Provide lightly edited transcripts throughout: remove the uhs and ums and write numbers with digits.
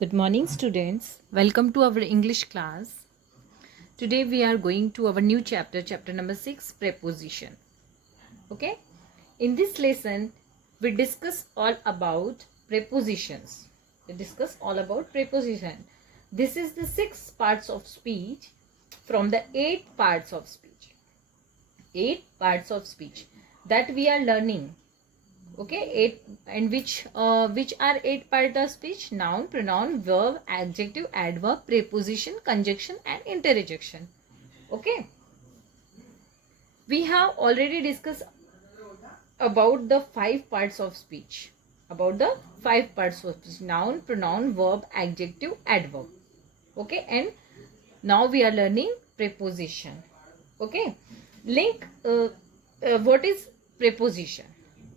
Good morning, students. Welcome to our English class. Today we are going to our new chapter, chapter number 6, preposition. Okay? In this lesson, we discuss all about prepositions. We discuss all about preposition. This is the 6 parts of speech from the 8 parts of speech. 8 parts of speech that we are learning. Okay, 8, and which are 8 parts of speech? Noun, pronoun, verb, adjective, adverb, preposition, conjunction and interjection. Okay, we have already discussed about the 5 parts of speech. About the 5 parts of speech: noun, pronoun, verb, adjective, adverb. Okay, and now we are learning preposition. Okay, link what is preposition?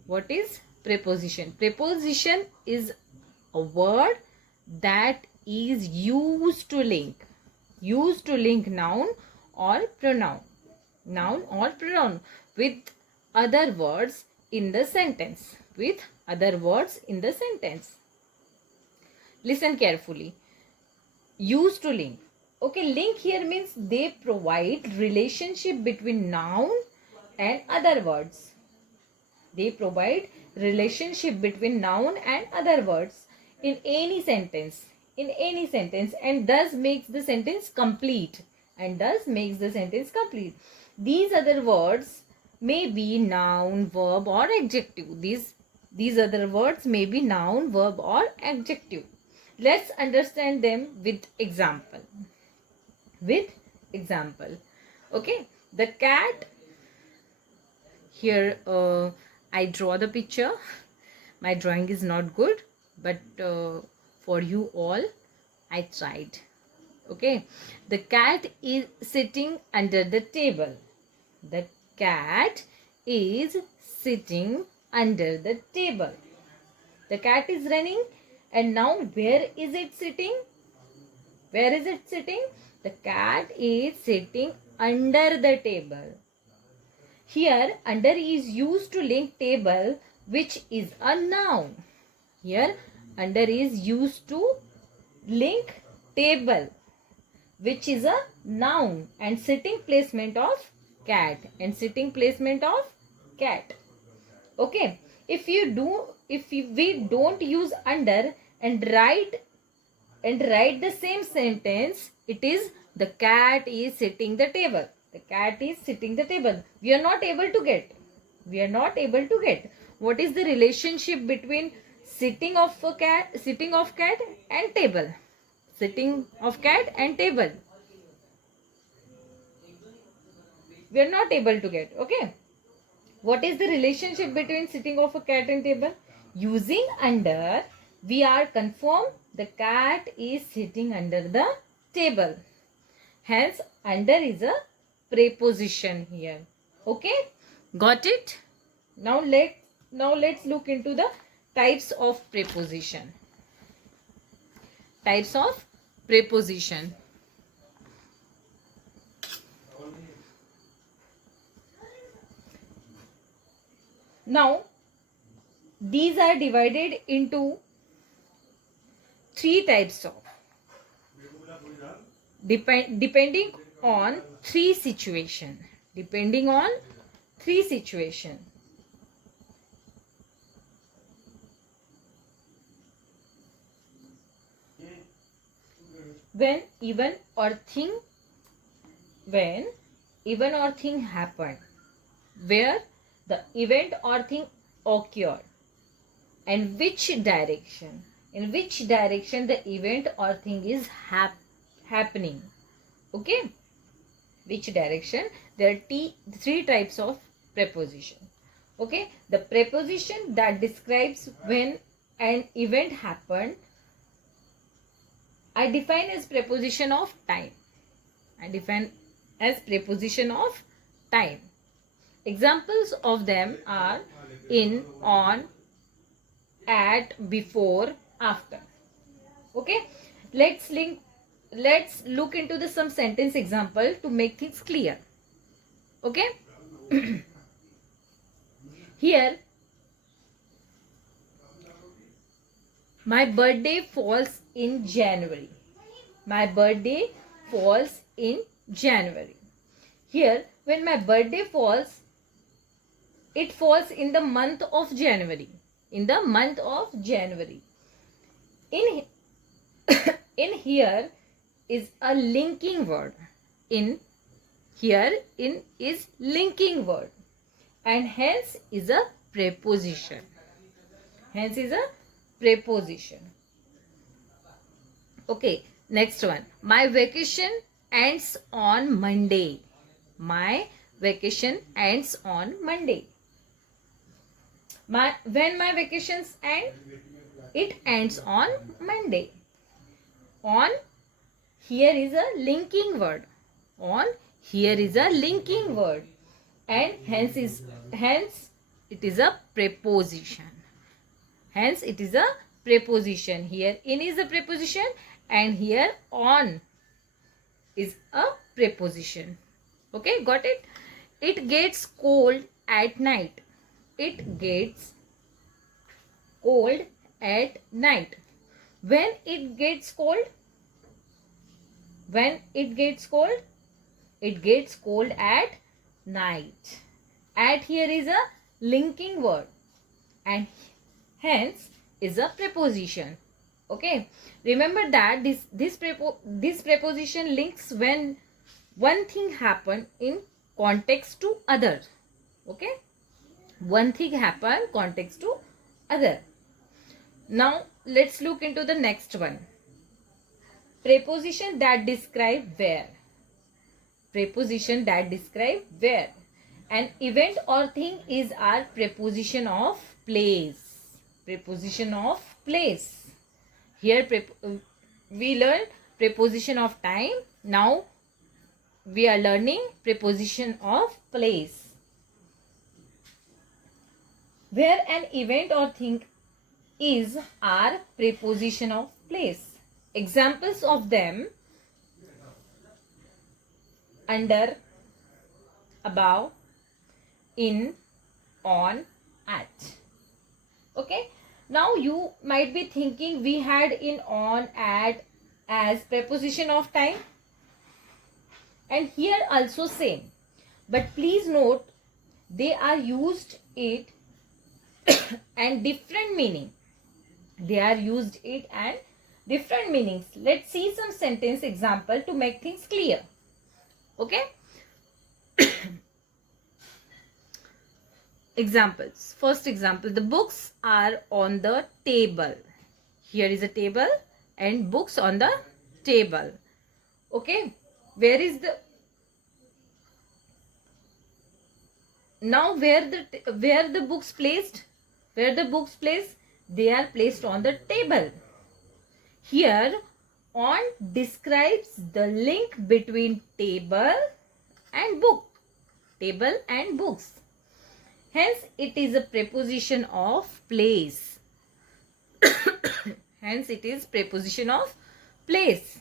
What is preposition? Preposition is a word that is used to link noun or pronoun with other words in the sentence. Listen carefully. Used to link. Okay, link here means they provide relationship between noun and other words. They provide relationship between noun and other words in any sentence, and thus makes the sentence complete. These other words may be noun, verb or adjective. These other words may be noun, verb or adjective. Let's understand them with example. Okay, the cat. Here I draw the picture. My drawing is not good, but for you all I tried. Okay, the cat is sitting under the table. The cat is sitting under the table. The cat is running, and now where is it sitting? The cat is sitting under the table. Here, under is used to link table, which is a noun. Here, under is used to link table, which is a noun, and sitting placement of cat. Okay, if we don't use under and write the same sentence, it is the cat is sitting the table. We are not able to get what is the relationship between sitting of cat and table. We are not able to get. Okay, what is the relationship between sitting of a cat and table? Using under, we are confirmed the cat is sitting under the table. Hence, under is a preposition here. Okay, got it? Now let's look into the types of preposition. Now, these are divided into 3 types of, depending on 3 situation. When even or thing happened, where the event or thing occurred, and in which direction the event or thing is happening. Okay, which direction? There are 3 types of preposition. Okay, the preposition that describes when an event happened, I define as preposition of time. Examples of them are in, on, at, before, after. Okay, let's look into some sentence example to make things clear. Okay, here My birthday falls in January. My birthday falls in January. Here, when my birthday falls, it falls in the month of January. In the month of January. In here is a linking word. In here is linking word, and hence is a preposition. Hence is a preposition. Okay, next one. My vacation ends on Monday. My vacation ends on Monday. When my vacations end, it ends on Monday. On here is a linking word. On here is a linking word, and hence it is a preposition. Hence it is a preposition. Here in is a preposition, and here on is a preposition. Okay, got it? It gets cold at night. It gets cold at night. When it gets cold? When it gets cold? It gets cold at night. At here is a linking word, and hence is a preposition. Okay, remember that this preposition links when one thing happen in context to other. Okay, one thing happen context to other. Now let's look into the next one. Preposition that describe where. Preposition that describe where. An event or thing is our preposition of place. Preposition of place. Here we learn preposition of time. Now we are learning preposition of place. Where an event or thing is our preposition of place. Examples of them: under, above, in, on, at. Okay, now you might be thinking we had in, on, at as preposition of time, and here also same, but please note they are used it and different meaning. They are used it and different meanings. Let's see some sentence example to make things clear. Okay. Examples. First example, the books are on the table. Here is a table and books on the table. Okay, where is the now where the books placed? Where the books placed? They are placed on the table. Here on describes the link between table and book. Table and books. Hence it is a preposition of place. Hence it is preposition of place.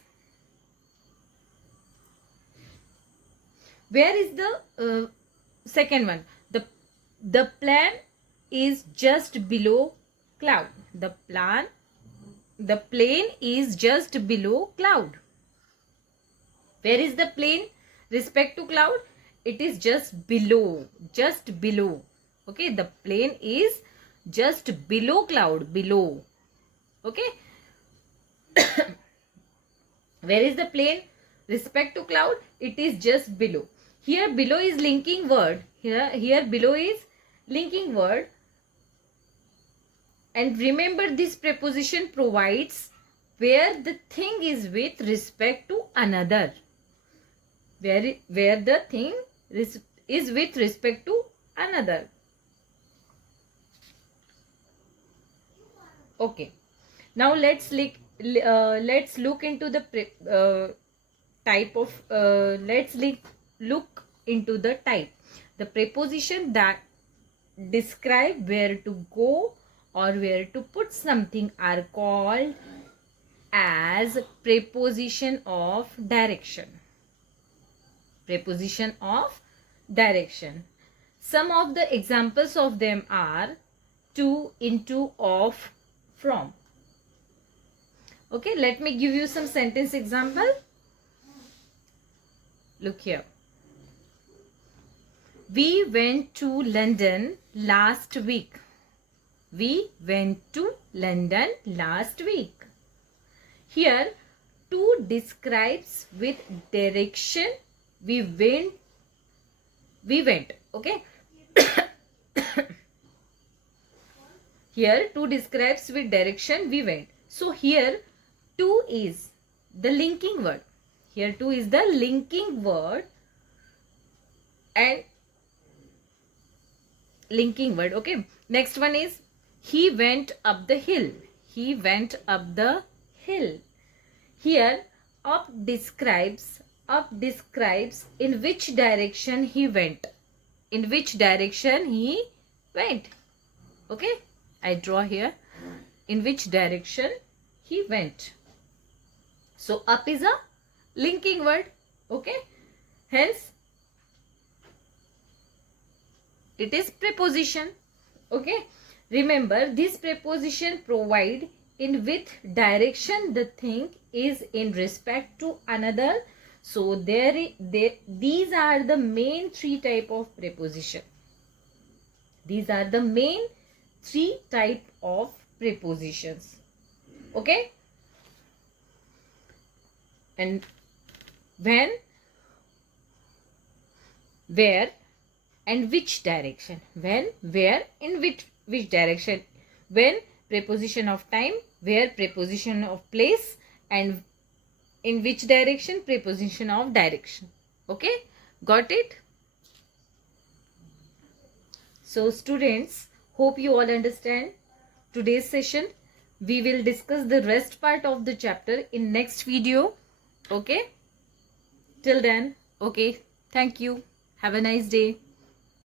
Where is the second one? The plane is just below cloud. The plane is just below cloud. Where is the plane respect to cloud? It is just below. Just below. Okay, the plane is just below cloud. Below. Okay. Where is the plane respect to cloud? It is just below. Here below is linking word. Here below is linking word. And remember, this preposition provides where the thing is with respect to another. Where the thing is with respect to another. Okay. Now let's look into the type of. Let's look into the type. The preposition that describe where to go or where to put something are called as preposition of direction. Preposition of direction. Some of the examples of them are to, into, of, from. Okay, let me give you some sentence example. Look here. We went to London last week. We went to London last week. Here, to describes with direction. We went. Okay. Here, to describes with direction. We went. So here, to is the linking word. Here, to is the linking word and linking word. Okay. Next one is he went up the hill. He went up the hill. Here, up describes in which direction he went. In which direction he went. Okay. I draw here. In which direction he went. So, up is a linking word. Okay. Hence, it is preposition. Okay. Remember, this preposition provide in which direction the thing is in respect to another. So, these are the main three type of preposition. These are the main three type of prepositions. Okay. And when, where, and which direction. When, where, in which direction. When, preposition of time. Where, preposition of place. And in which direction, preposition of direction. Okay, got it? So students, hope you all understand today's session. We will discuss the rest part of the chapter in next video. Okay, till then, okay, thank you. Have a nice day.